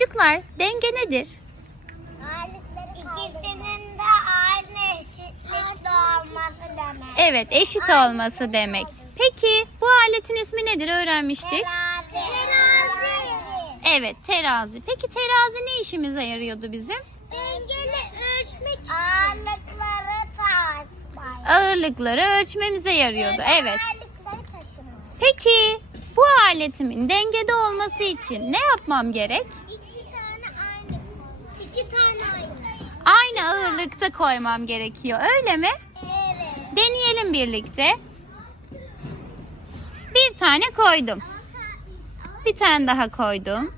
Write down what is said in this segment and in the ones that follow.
Çocuklar denge nedir? İkisinin de aynı eşitlikte olması demek. Evet eşit olması demek. Peki bu aletin ismi nedir öğrenmiştik? Terazi. Terazi. Evet terazi. Peki terazi ne işimize yarıyordu bizim? Dengeli ölçmek için. Ağırlıkları tartmak. Ağırlıkları ölçmemize yarıyordu. Evet. Ağırlıkları. Peki bu aletimin dengede olması için ne yapmam gerek? İki tane aynı. İki tane aynı. Aynı ağırlıkta koymam gerekiyor. Öyle mi? Evet. Deneyelim birlikte. Bir tane koydum. Bir tane daha koydum.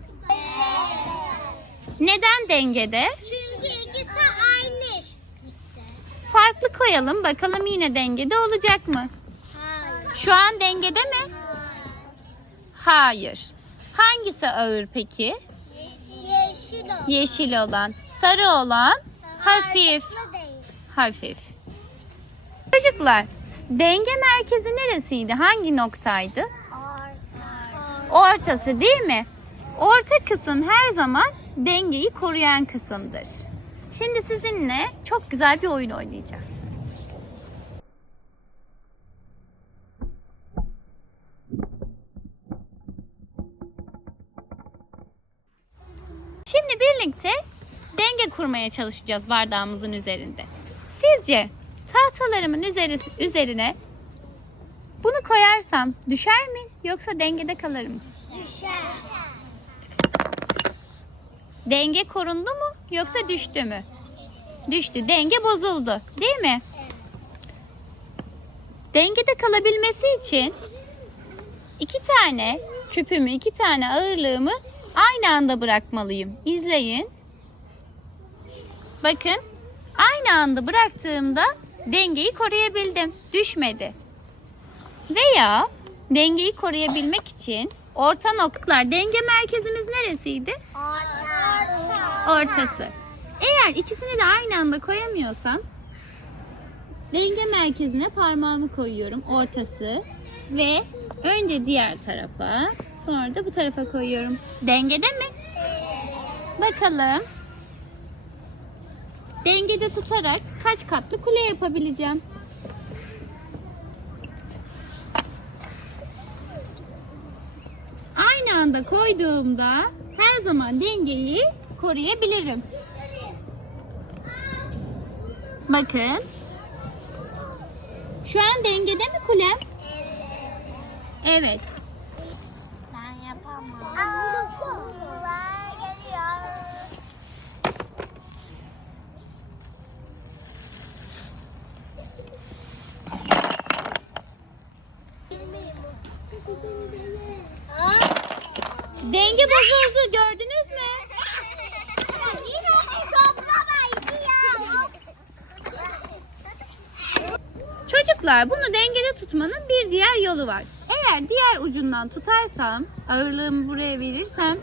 Neden dengede? Çünkü ikisi aynı eşitlikte. Farklı koyalım bakalım yine dengede olacak mı? Hayır. Şu an dengede mi? Hayır. Hangisi ağır peki? Yeşil o. Yeşil olan, sarı olan, hafif, hafif. Çocuklar, denge merkezi neresiydi? Hangi noktaydı? Orta. Ortası değil mi? Orta kısım her zaman dengeyi koruyan kısımdır. Şimdi sizinle çok güzel bir oyun oynayacağız. Şimdi birlikte denge kurmaya çalışacağız bardağımızın üzerinde. Sizce tahtalarımın üzeri, üzerine bunu koyarsam düşer mi yoksa dengede kalır mı? Düşer. Denge korundu mu yoksa düştü mü? Düştü. Denge bozuldu. Değil mi? Dengede kalabilmesi için iki tane küpümü, iki tane ağırlığımı aynı anda bırakmalıyım. İzleyin. Bakın. Aynı anda bıraktığımda dengeyi koruyabildim. Düşmedi. Veya dengeyi koruyabilmek için orta noktalar denge merkezimiz neresiydi? Orta. ortası. Eğer ikisini de aynı anda koyamıyorsam denge merkezine parmağımı koyuyorum ortası ve önce diğer tarafa sonra da bu tarafa koyuyorum. Dengede mi? Bakalım. Dengede tutarak kaç katlı kule yapabileceğim? Aynı anda koyduğumda her zaman dengeyi koruyabilirim. Bakın. Şu an dengede mi kulem? Evet. Denge bozuldu gördünüz mü? Çocuklar bunu dengede tutmanın bir diğer yolu var. Eğer diğer ucundan tutarsam, ağırlığımı buraya verirsem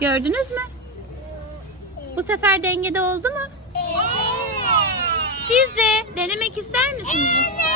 Gördünüz mü? Bu sefer dengede oldu mu? Denemek ister misiniz?